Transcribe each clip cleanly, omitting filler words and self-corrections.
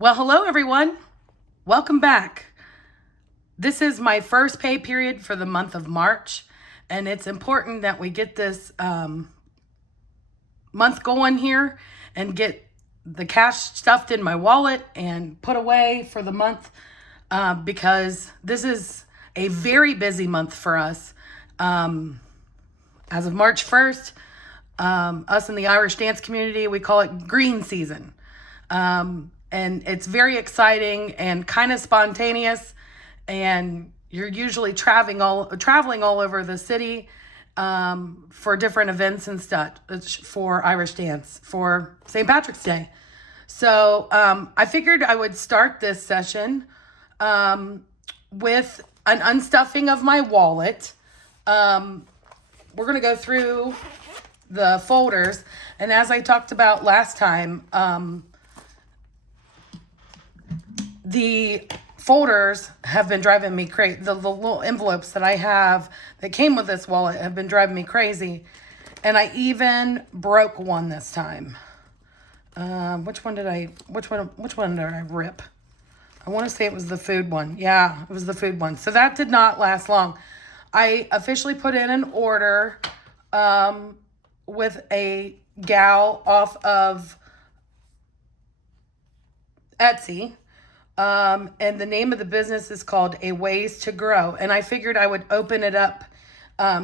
Well, hello everyone. Welcome back. This is my first pay period for the month of March, and it's important that we get this month going here and get the cash stuffed in my wallet and put away for the month because this is a very busy month for us. As of March 1st, us in the Irish dance community, we call it green season. And it's very exciting and kind of spontaneous. And you're usually traveling all over the city for different events and stuff for Irish dance for St. Patrick's Day. So I figured I would start this session with an unstuffing of my wallet. We're going to go through the folders. And as I talked about last time, the folders have been driving me crazy. The little envelopes that I have that came with this wallet have been driving me crazy. And I even broke one this time. Which one did I rip? I want to say it was the food one. Yeah, it was the food one. So that did not last long. I officially put in an order with a gal off of Etsy. And the name of the business is called A Ways to Grow. And I figured I would open it up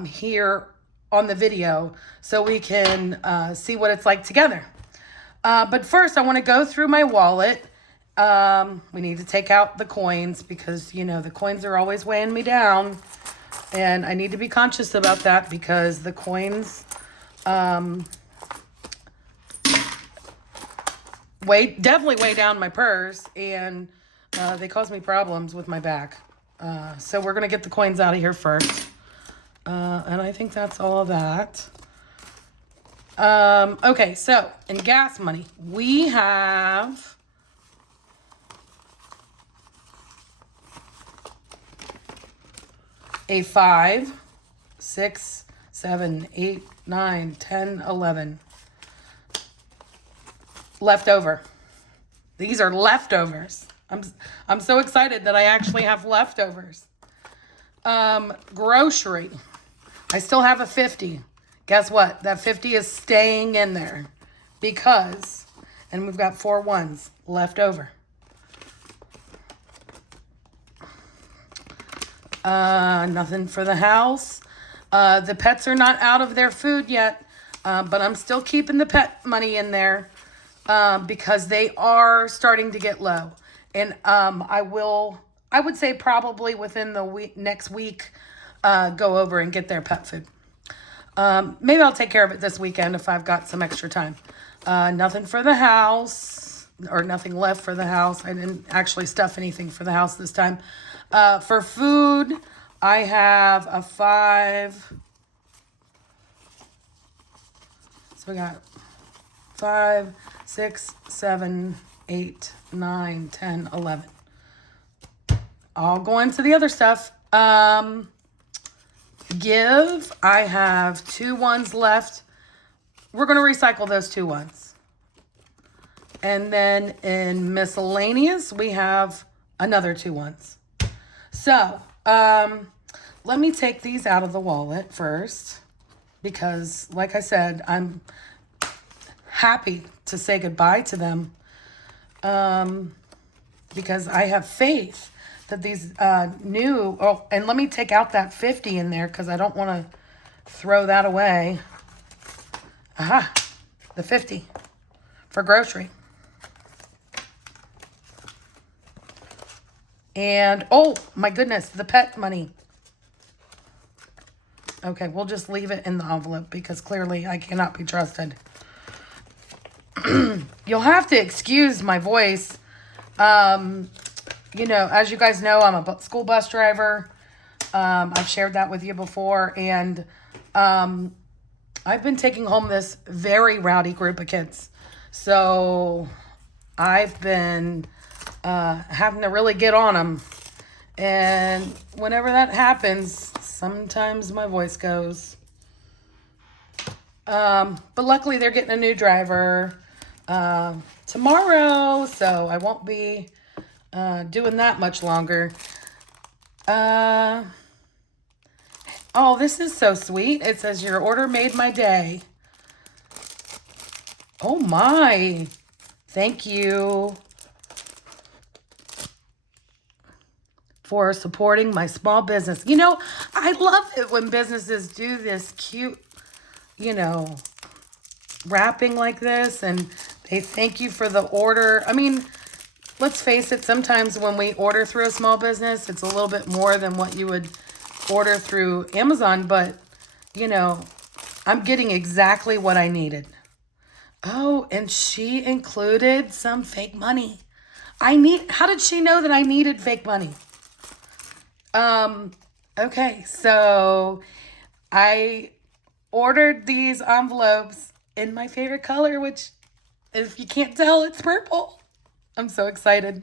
here on the video so we can see what it's like together. But first, I want to go through my wallet. We need to take out the coins because, you know, the coins are always weighing me down. And I need to be conscious about that because the coins definitely weigh down my purse, and they cause me problems with my back. So we're going to get the coins out of here first. And I think that's all of that. Okay, so in gas money, we have a 5, 6, 7, 8, 9, 10, 11. Leftover. These are leftovers. I'm so excited that I actually have leftovers. Grocery. I still have a 50. Guess what? That 50 is staying in there because, and we've got 4 ones left over. Nothing for the house. The pets are not out of their food yet, but I'm still keeping the pet money in there because they are starting to get low. And I would say probably within the next week, go over and get their pet food. Maybe I'll take care of it this weekend if I've got some extra time. Nothing for the house, or nothing left for the house. I didn't actually stuff anything for the house this time. For food, I have a 5. So we got 5, 6, 7, 8, 9, 10, 11. I'll go into the other stuff. Give, I have 2 ones left. We're going to recycle those 2 ones. And then in miscellaneous, we have another 2 ones. So, let me take these out of the wallet first. Because, like I said, I'm happy to say goodbye to them. Because I have faith that these new... Oh, and let me take out that 50 in there because I don't want to throw that away. Aha, the 50 for grocery. And, oh, my goodness, the pet money. Okay, we'll just leave it in the envelope because clearly I cannot be trusted. You'll have to excuse my voice. You know, as you guys know, I'm a school bus driver. I've shared that with you before. And I've been taking home this very rowdy group of kids. So I've been having to really get on them. And whenever that happens, sometimes my voice goes. But luckily they're getting a new driver. tomorrow, so I won't be doing that much longer. Oh, this is so sweet. It says your order made my day. Oh my. Thank you for supporting my small business. You know, I love it when businesses do this cute, you know, wrapping like this, and they thank you for the order. I mean, let's face it, sometimes when we order through a small business, it's a little bit more than what you would order through Amazon, but, you know, I'm getting exactly what I needed. Oh, and she included some fake money. How did she know that I needed fake money? Okay, so I ordered these envelopes in my favorite color, which, if you can't tell, it's purple. I'm so excited.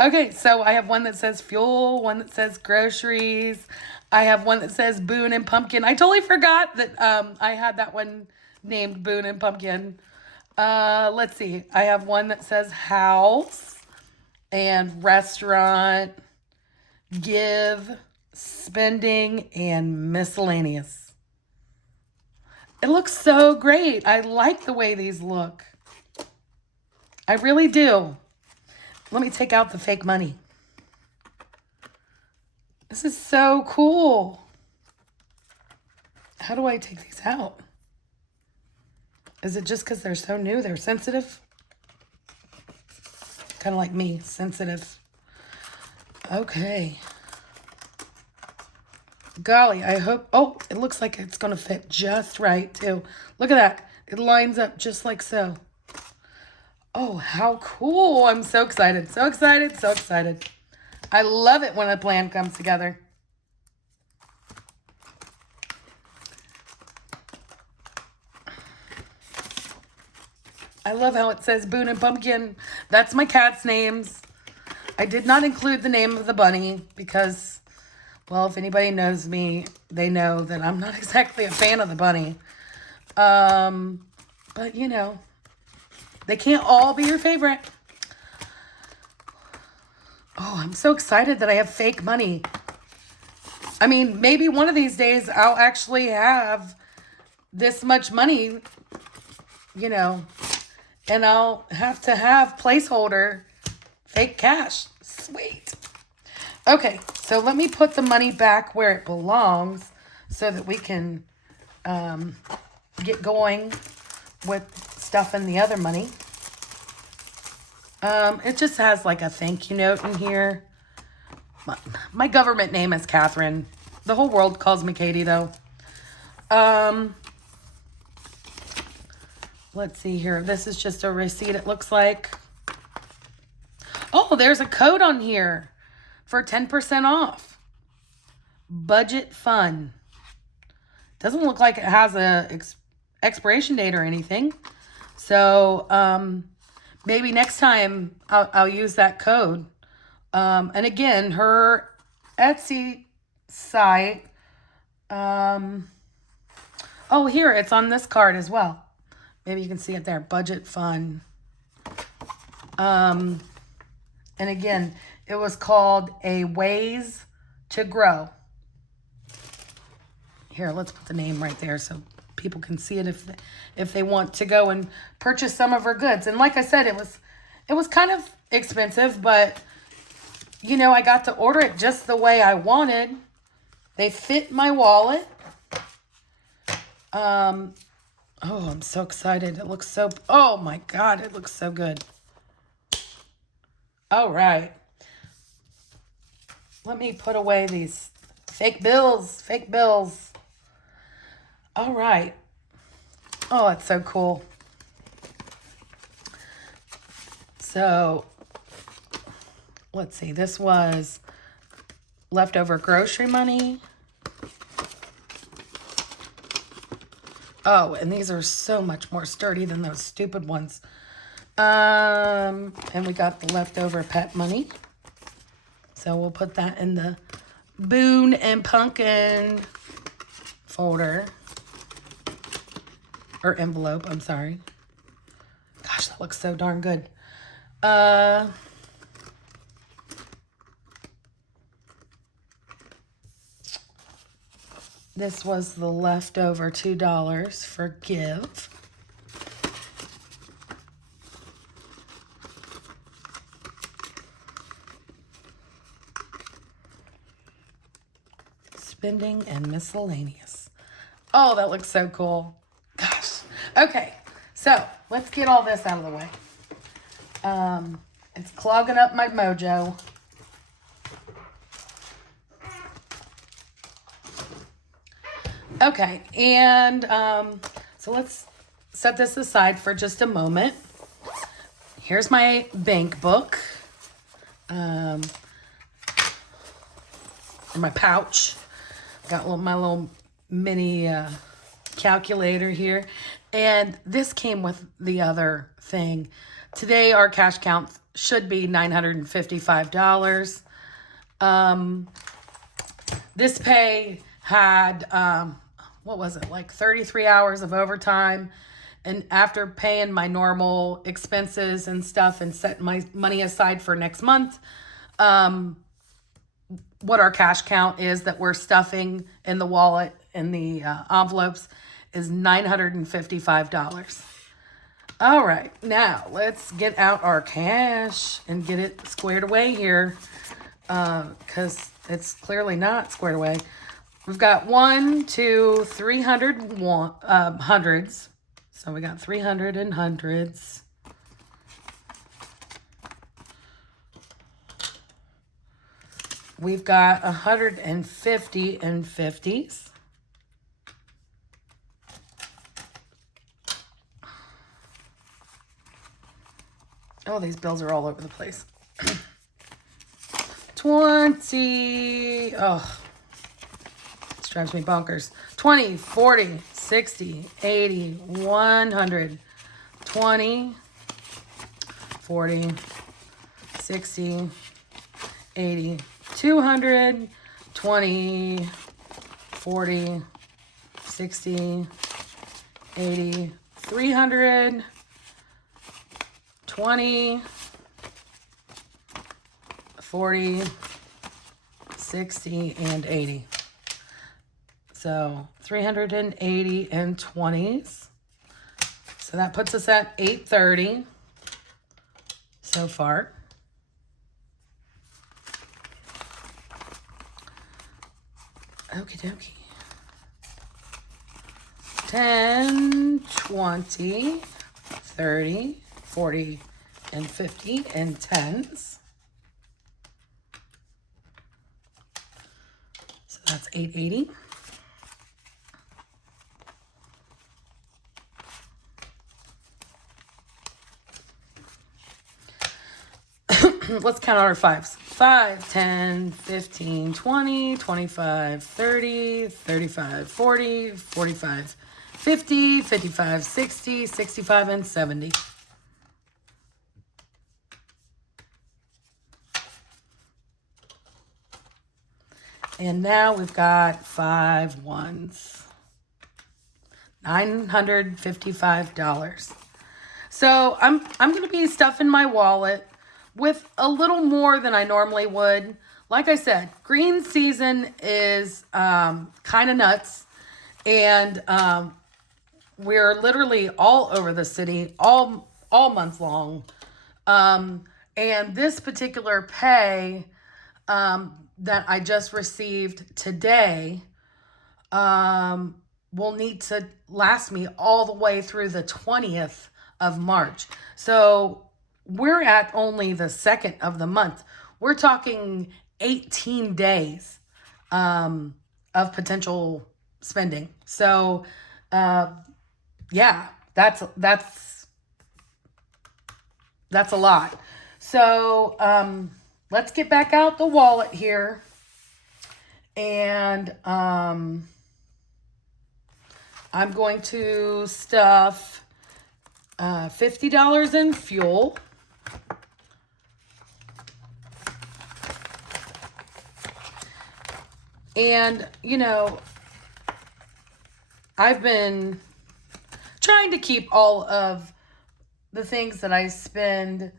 Okay, so I have one that says fuel, one that says groceries. I have one that says Boone and Pumpkin. I totally forgot that I had that one named Boone and Pumpkin. Let's see. I have one that says house and restaurant, give, spending, and miscellaneous. It looks so great. I like the way these look. I really do. Let me take out the fake money. This is so cool. How do I take these out? Is it just because they're so new? They're sensitive? Kind of like me, sensitive. Okay. Golly, I hope... Oh, it looks like it's going to fit just right, too. Look at that. It lines up just like so. Oh, how cool. I'm so excited. So excited. So excited. I love it when a plan comes together. I love how it says Boone and Pumpkin. That's my cat's names. I did not include the name of the bunny because, well, if anybody knows me, they know that I'm not exactly a fan of the bunny. But, you know, they can't all be your favorite. Oh, I'm so excited that I have fake money. I mean, maybe one of these days I'll actually have this much money, you know, and I'll have to have placeholder fake cash. Sweet. Okay, so let me put the money back where it belongs so that we can get going with stuff in the other money. It just has like a thank you note in here. My government name is Catherine. The whole world calls me Katie, though. Let's see here. This is just a receipt, it looks like. Oh, there's a code on here for 10% off. Budget Fun. Doesn't look like it has a expiration date or anything. So, maybe next time I'll use that code. And again, her Etsy site. Oh, here, it's on this card as well. Maybe you can see it there. Budget Fun. And again, it was called A Ways to Grow. Here, let's put the name right there so people can see it if they want to go and purchase some of her goods. And like I said, it was kind of expensive, but you know, I got to order it just the way I wanted. They fit my wallet. Oh, I'm so excited. It looks so, oh my God, it looks so good. All right. Let me put away these fake bills. All right. Oh, it's so cool. So, let's see. This was leftover grocery money. Oh, and these are so much more sturdy than those stupid ones. And we got the leftover pet money. So we'll put that in the Boone and Pumpkin folder. Or envelope, I'm sorry. God, looks so darn good. Uh, this was the leftover $2 for Give. Spending and miscellaneous. Oh, that looks so cool. Gosh. Okay, so let's get all this out of the way. It's clogging up my mojo. Okay, and so let's set this aside for just a moment. Here's my bank book. In my pouch. Got my little mini calculator here. And this came with the other thing. Today our cash count should be $955. This pay had, what was it, like 33 hours of overtime. And after paying my normal expenses and stuff and setting my money aside for next month, what our cash count is that we're stuffing in the wallet and the envelopes is $955. All right, now let's get out our cash and get it squared away here, because it's clearly not squared away. We've got 1, 2, 300 hundreds. So we got 300 and hundreds. We've got 150 and 50s. Oh, these bills are all over the place. 20. Oh, this drives me bonkers. 20, 40, 60, 80, 100. 20, 40, 60, 80, 200, 20, 40, 60, 80, 300, 20, 40, 60, and 80. So 380 and 20s. So that puts us at 830 so far. Okie dokie. 10, 20, 30, 40, and 50, and 10s. So that's 880. Let's count our fives. 5, 10, 15, 20, 25, 30, 35, 40, 45, 50, 55, 60, 65, and 70. And now we've got 5 ones. $955. So I'm going to be stuffing my wallet with a little more than I normally would. Like I said, green season is kind of nuts. And we're literally all over the city all month long. And this particular pay that I just received today will need to last me all the way through the 20th of March. So we're at only the 2nd of the month. We're talking 18 days of potential spending. So, yeah, that's a lot. So, let's get back out the wallet here. And I'm going to stuff $50 in fuel. And, you know, I've been trying to keep all of the things that I spend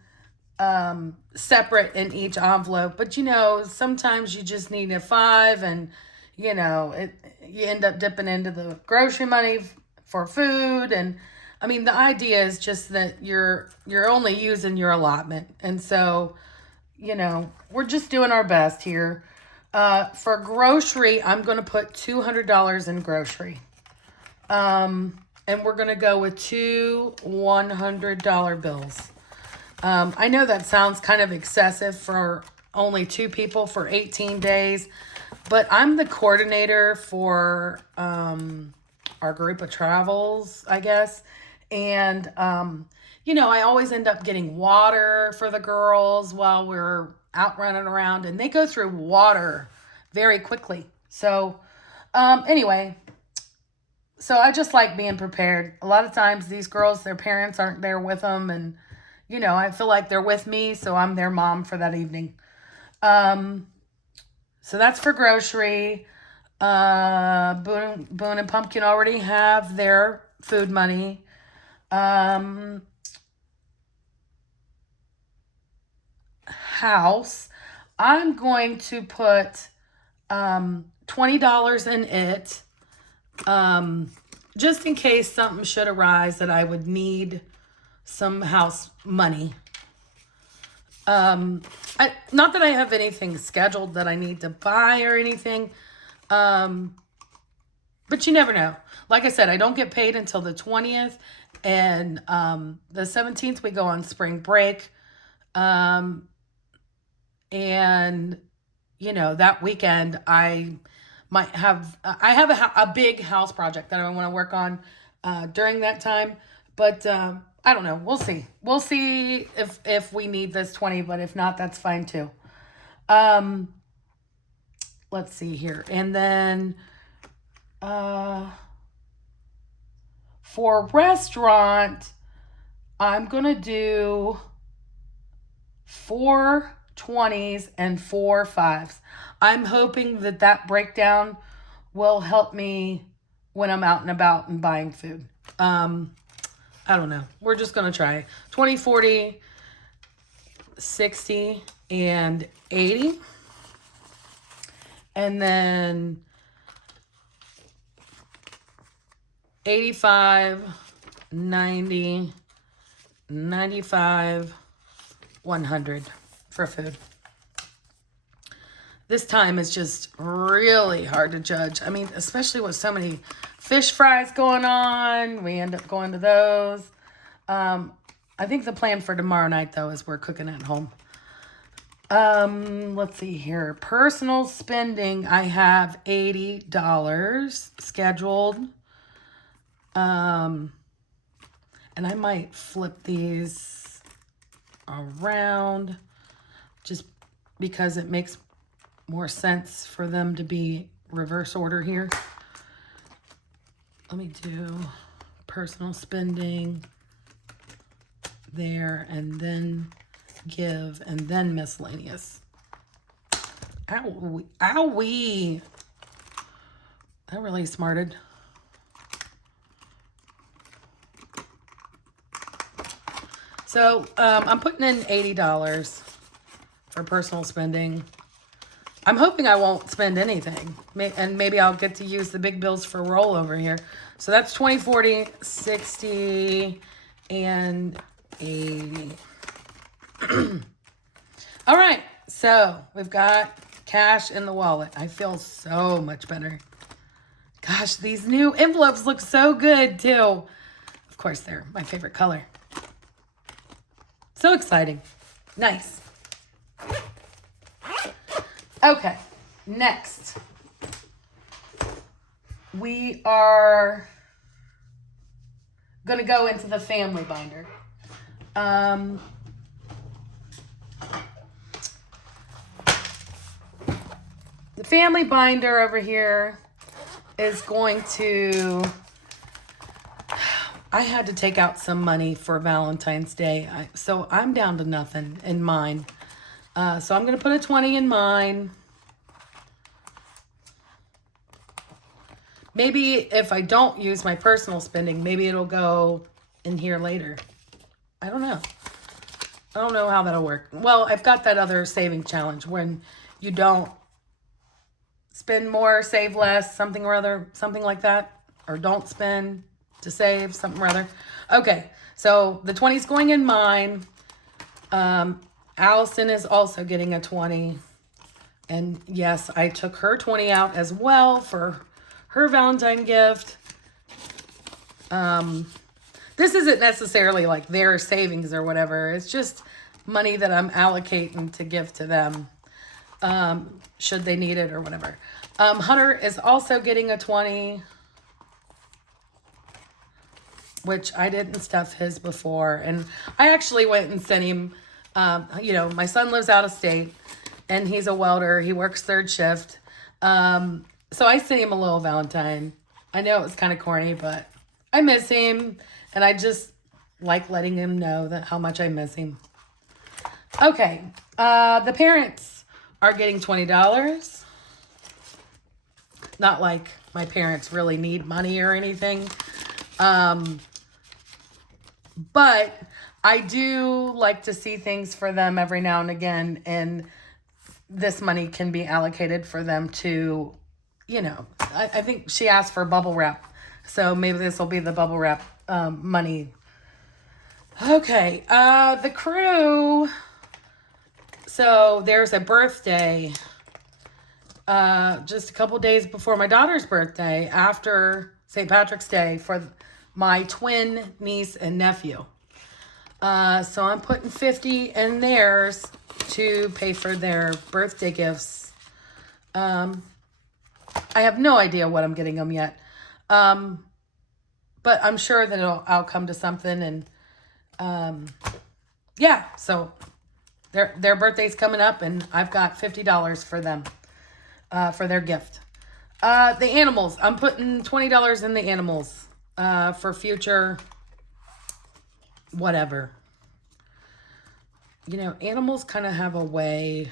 separate in each envelope. But you know, sometimes you just need a five, and you know, you end up dipping into the grocery money for food. And I mean, the idea is just that you're only using your allotment, and so you know, we're just doing our best here. For grocery, I'm going to put $200 in grocery. And we're going to go with two $100 bills. I know that sounds kind of excessive for only two people for 18 days, but I'm the coordinator for our group of travels, I guess. And, you know, I always end up getting water for the girls while we're out running around, and they go through water very quickly. So, anyway, so I just like being prepared. A lot of times these girls, their parents aren't there with them, and you know, I feel like they're with me, so I'm their mom for that evening. So that's for grocery. Boone and Pumpkin already have their food money. House, I'm going to put $20 in it, just in case something should arise that I would need some house money. Not that I have anything scheduled that I need to buy or anything, but you never know. Like I said, I don't get paid until the 20th, and the 17th we go on spring break. And you know, that weekend I have a big house project that I want to work on during that time, but I don't know. We'll see if we need this 20, but if not, that's fine too. Let's see here. And then for restaurant, I'm going to do 4 20s and 4 5s. I'm hoping that breakdown will help me when I'm out and about and buying food. I don't know. We're just going to try 20, 40, 60, and 80. And then 85, 90, 95, 100 for food. This time is just really hard to judge. I mean, especially with so many fish fries going on, we end up going to those. I think the plan for tomorrow night, though, is we're cooking at home. Let's see here. Personal spending, I have $80 scheduled. And I might flip these around just because it makes more sense for them to be reverse order here. Let me do personal spending there, and then give, and then miscellaneous. Owie. That really smarted. So I'm putting in $80 for personal spending. I'm hoping I won't spend anything. And maybe I'll get to use the big bills for rollover here. So that's 20, 40, 60, and 80. All right. So we've got cash in the wallet. I feel so much better. Gosh, these new envelopes look so good too. Of course, they're my favorite color. So exciting. Nice. Okay, next. We are going to go into the family binder. The family binder over here is going to... I had to take out some money for Valentine's Day, so I'm down to nothing in mine. So I'm going to put a 20 in mine. Maybe if I don't use my personal spending, maybe it'll go in here later. I don't know. I don't know how that'll work. Well, I've got that other saving challenge when you don't spend more, save less, something or other, something like that. Or don't spend to save, something or other. Okay, so the 20's going in mine. Allison is also getting a 20. And yes, I took her 20 out as well for her Valentine gift. This isn't necessarily like their savings or whatever. It's just money that I'm allocating to give to them, should they need it or whatever. Hunter is also getting a 20, which I didn't stuff his before. And I actually went and sent him, my son lives out of state and he's a welder. He works third shift. So I sent him a little Valentine. I know it was kind of corny, but I miss him. And I just like letting him know that how much I miss him. Okay. The parents are getting $20. Not like my parents really need money or anything. But I do like to see things for them every now and again. And this money can be allocated for them to, I think she asked for bubble wrap. So maybe this will be the bubble wrap money. Okay. The crew. So there's a birthday just a couple days before my daughter's birthday, after St. Patrick's Day, for my twin niece and nephew. So I'm putting 50 in theirs to pay for their birthday gifts. I have no idea what I'm getting them yet. But I'm sure that I'll come to something. And yeah, so their birthday's coming up and I've got $50 for them, for their gift. The animals, I'm putting $20 in the animals for future whatever. Animals kind of have a way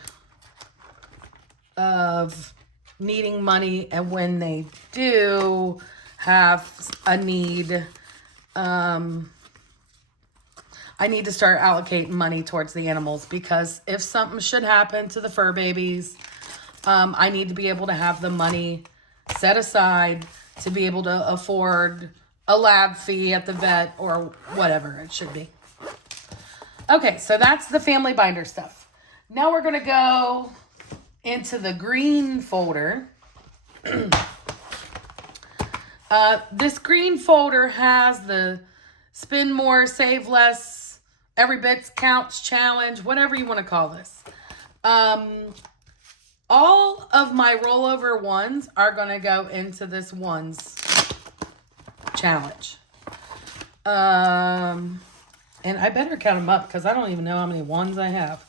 of needing money, and when they do have a need, I need to start allocating money towards the animals, because if something should happen to the fur babies, I need to be able to have the money set aside to be able to afford a lab fee at the vet or whatever it should be. Okay, so that's the family binder stuff. Now we're going to go into the green folder. This green folder has the spend more, save less, every bit counts challenge, whatever you want to call this. All of my rollover ones are going to go into this ones challenge. And I better count them up because I don't even know how many ones I have.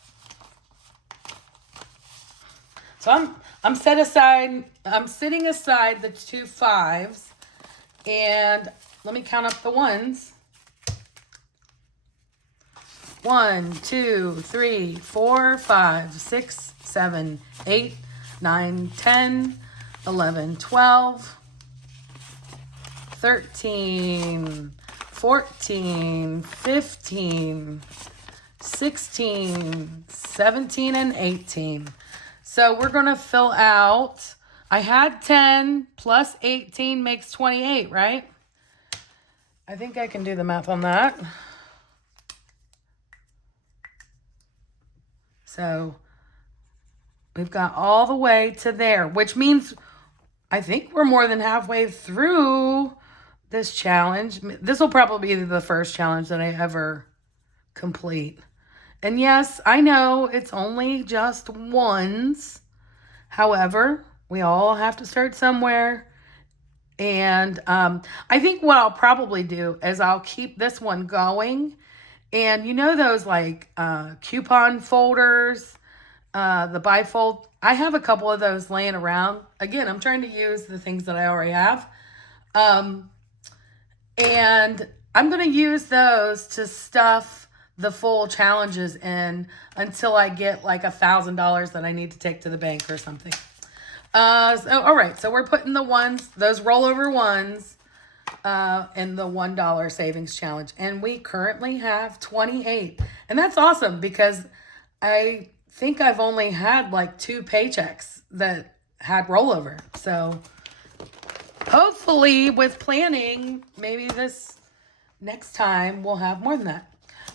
So I'm sitting aside the 2 5s, and let me count up the ones. 1, 2, 3, 4, 5, 6, 7, 8, 9, 10, 11, 12, 13, 14, 15, 16, 17, and 18. So we're going to fill out, I had 10 plus 18 makes 28, right? I think I can do the math on that. So we've got all the way to there, which means I think we're more than halfway through this challenge. This will probably be the first challenge that I ever complete. And yes, I know it's only just ones. However, we all have to start somewhere. And I think what I'll probably do is I'll keep this one going. And those like coupon folders, the bifold. I have a couple of those laying around. Again, I'm trying to use the things that I already have. And I'm going to use those to stuff the full challenges in until I get like $1,000 that I need to take to the bank or something. All right. So we're putting the ones, those rollover ones, in the $1 savings challenge. And we currently have 28. And that's awesome because I think I've only had like 2 paychecks that had rollover. So hopefully with planning, maybe this next time we'll have more than that.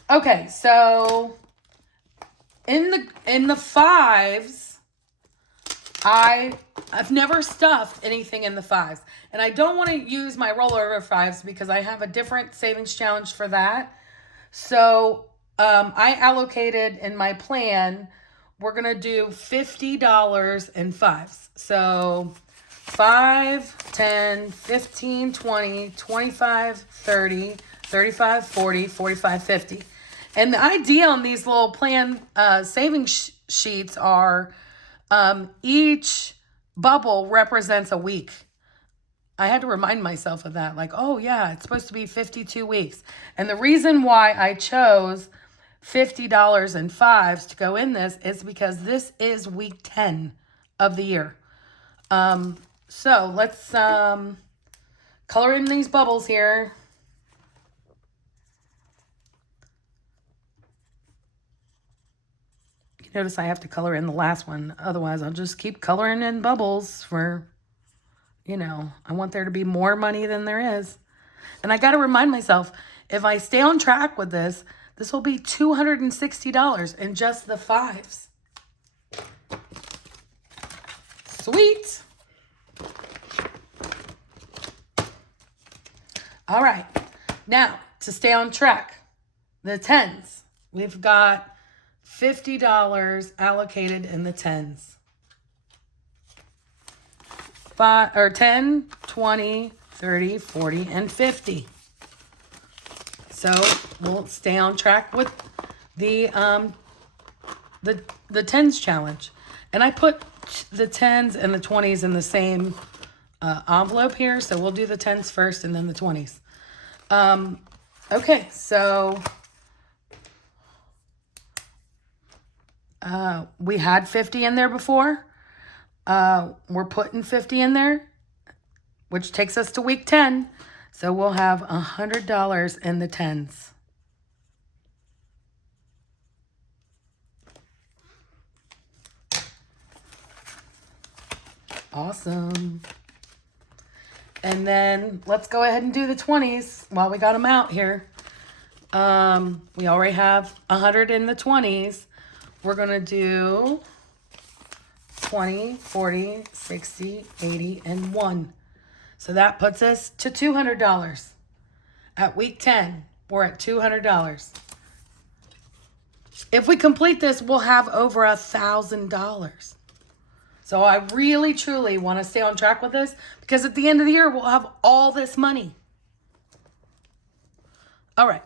Okay, so in the fives, I've never stuffed anything in the fives. And I don't want to use my rollover fives because I have a different savings challenge for that. So I allocated in my plan, we're going to do $50 in fives. So 5, 10, 15, 20, 25, 30, 35, 40, 45, 50. And the idea on these little plan savings sheets are each bubble represents a week. I had to remind myself of that. Like, oh yeah, it's supposed to be 52 weeks. And the reason why I chose $50 in fives to go in this is because this is week 10 of the year. So let's color in these bubbles here. Notice I have to color in the last one. Otherwise, I'll just keep coloring in bubbles for, I want there to be more money than there is. And I got to remind myself, if I stay on track with this, this will be $260 in just the fives. Sweet. All right. Now, to stay on track, the tens. We've got $50 allocated in the tens. 10, 20, 30, 40, and 50. So we'll stay on track with the tens challenge. And I put the tens and the 20s in the same envelope here. So we'll do the tens first and then the 20s. Okay, so we had 50 in there before. We're putting 50 in there, which takes us to week 10. So we'll have $100 in the tens. Awesome. And then let's go ahead and do the 20s while we got them out here. We already have 100 in the 20s. We're going to do 20, 40, 60, 80, and 1. So that puts us to $200. At week 10, we're at $200. If we complete this, we'll have over $1,000. So I really, truly want to stay on track with this because at the end of the year, we'll have all this money. All right.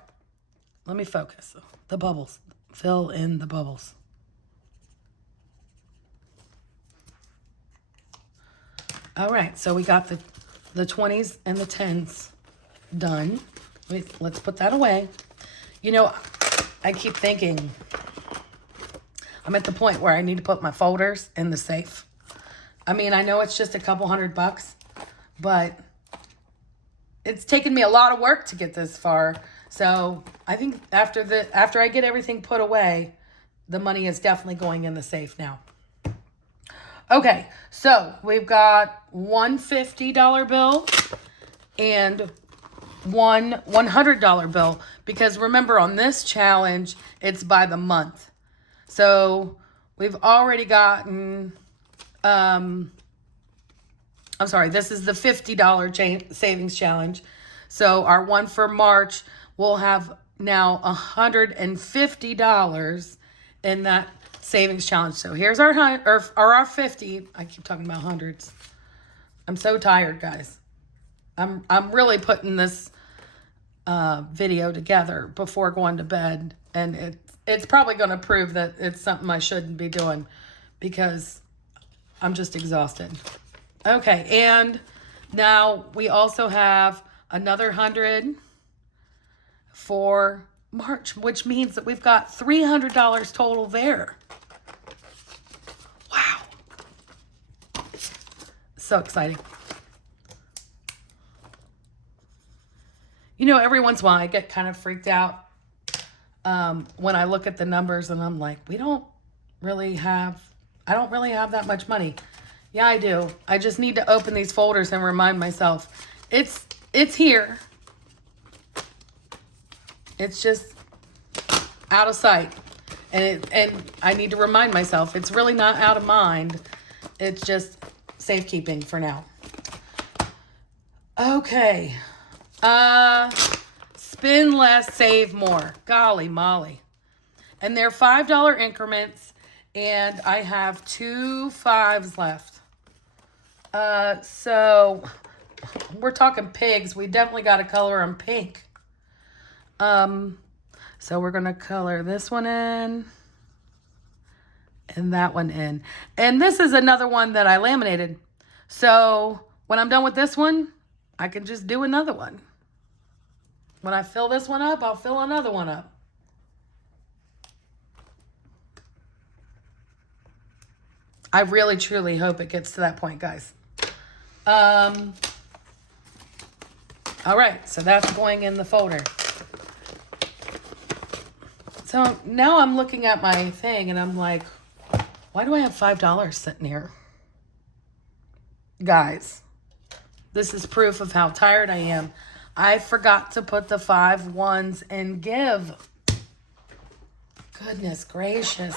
Let me focus. The bubbles. Fill in the bubbles. All right. So we got the 20s and the 10s done. Let's put that away. I keep thinking I'm at the point where I need to put my folders in the safe. I mean, I know it's just a couple $100, but it's taken me a lot of work to get this far. So I think after I get everything put away, the money is definitely going in the safe now. Okay, so we've got one $50 bill and one $100 bill. Because remember, on this challenge, it's by the month. So we've already gotten... this is the $50 savings challenge. So our one for March will have now $150 in that savings challenge. So here's our 50. I keep talking about hundreds. I'm so tired, guys. I'm really putting this video together before going to bed, and it's probably going to prove that it's something I shouldn't be doing because I'm just exhausted. Okay, and now we also have another 100 for March, which means that we've got $300 total there. Wow. So exciting. every once in a while I get kind of freaked out when I look at the numbers and I'm like, I don't really have that much money. Yeah, I do. I just need to open these folders and remind myself it's here. It's just out of sight. And I need to remind myself it's really not out of mind. It's just safekeeping for now. Okay. Spend less, save more. Golly molly. And they're $5 increments, and I have 2 5s left. So we're talking pigs. We definitely got to color them pink. So we're going to color this one in and that one in. And this is another one that I laminated. So when I'm done with this one, I can just do another one. When I fill this one up, I'll fill another one up. I really, truly hope it gets to that point, guys. All right, so that's going in the folder. So now I'm looking at my thing and I'm like, why do I have $5 sitting here? Guys, this is proof of how tired I am. I forgot to put the 5 1s in give. Goodness gracious.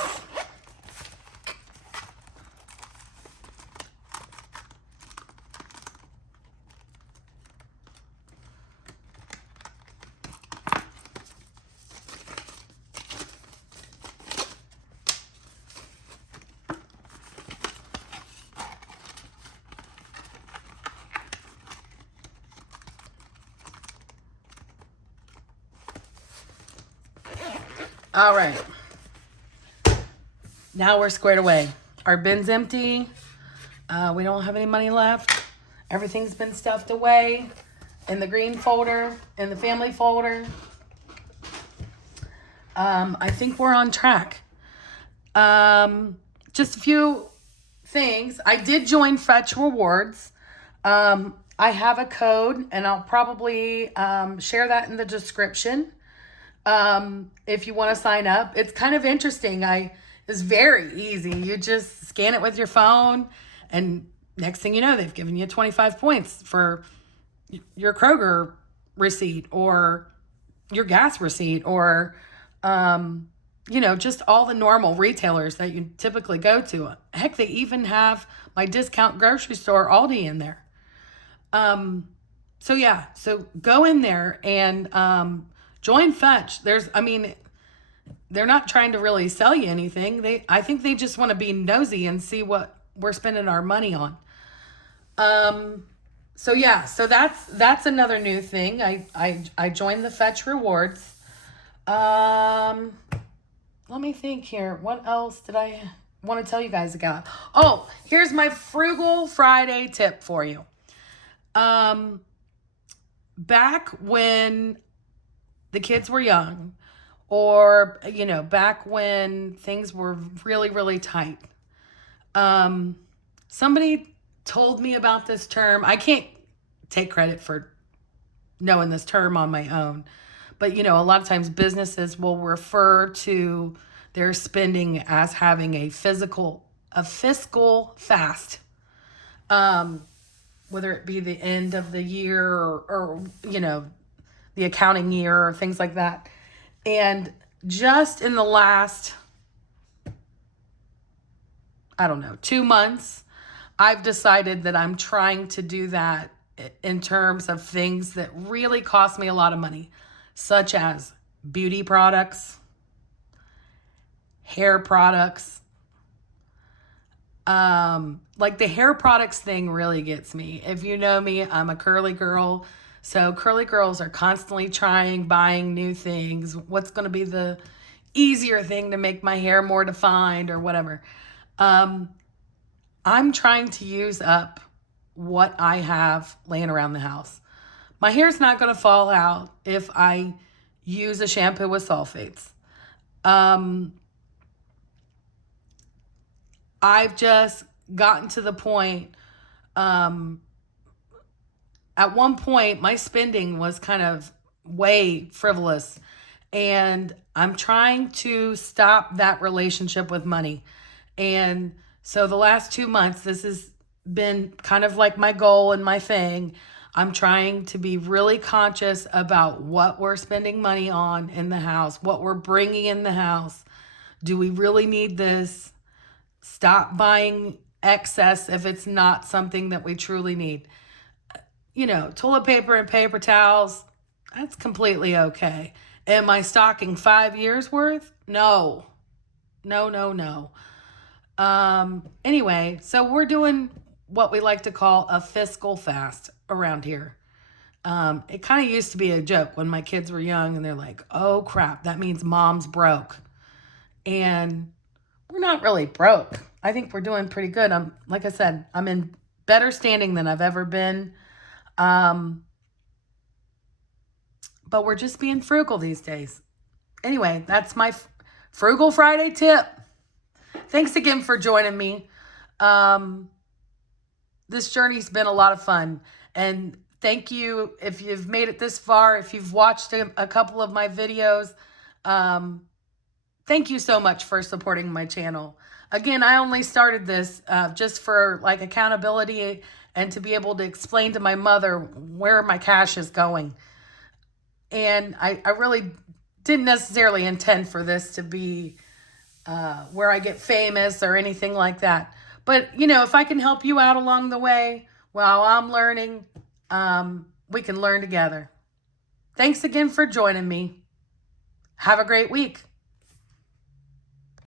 All right. Now we're squared away. Our bin's empty. We don't have any money left. Everything's been stuffed away in the green folder, in the family folder. I think we're on track. Just a few things. I did join Fetch Rewards. I have a code, and I'll probably share that in the description. If you want to sign up. It's kind of interesting. It's very easy. You just scan it with your phone, and next thing you know, they've given you 25 points for your Kroger receipt or your gas receipt or, just all the normal retailers that you typically go to. Heck, they even have my discount grocery store, Aldi, in there. So go in there and, join Fetch. They're not trying to really sell you anything. I think they just want to be nosy and see what we're spending our money on. So that's another new thing. I joined the Fetch Rewards. Let me think here. What else did I want to tell you guys about? Oh, here's my Frugal Friday tip for you. Back when the kids were young, or, back when things were really, really tight. Somebody told me about this term. I can't take credit for knowing this term on my own. But, a lot of times businesses will refer to their spending as having a fiscal fast. Whether it be the end of the year or the accounting year or things like that. And just in the last, 2 months, I've decided that I'm trying to do that in terms of things that really cost me a lot of money, such as beauty products, hair products. Like the hair products thing really gets me. If you know me, I'm a curly girl. So curly girls are constantly buying new things. What's going to be the easier thing to make my hair more defined or whatever. I'm trying to use up what I have laying around the house. My hair's not going to fall out if I use a shampoo with sulfates. I've just gotten to the point, at one point, my spending was kind of way frivolous. And I'm trying to stop that relationship with money. And so the last 2 months, this has been kind of like my goal and my thing. I'm trying to be really conscious about what we're spending money on in the house, what we're bringing in the house. Do we really need this? Stop buying excess if it's not something that we truly need. Toilet paper and paper towels, that's completely okay. Am I stocking 5 years worth? No. No, no, no. Anyway, so we're doing what we like to call a fiscal fast around here. It kind of used to be a joke when my kids were young and they're like, oh crap, that means mom's broke. And we're not really broke. I think we're doing pretty good. Like I said, I'm in better standing than I've ever been. But we're just being frugal these days. Anyway, that's my Frugal Friday tip. Thanks again for joining me. This journey's been a lot of fun. And thank you if you've made it this far, if you've watched a couple of my videos. Thank you so much for supporting my channel. Again, I only started this just for like accountability and to be able to explain to my mother where my cash is going. And I really didn't necessarily intend for this to be where I get famous or anything like that. But, if I can help you out along the way while I'm learning, we can learn together. Thanks again for joining me. Have a great week.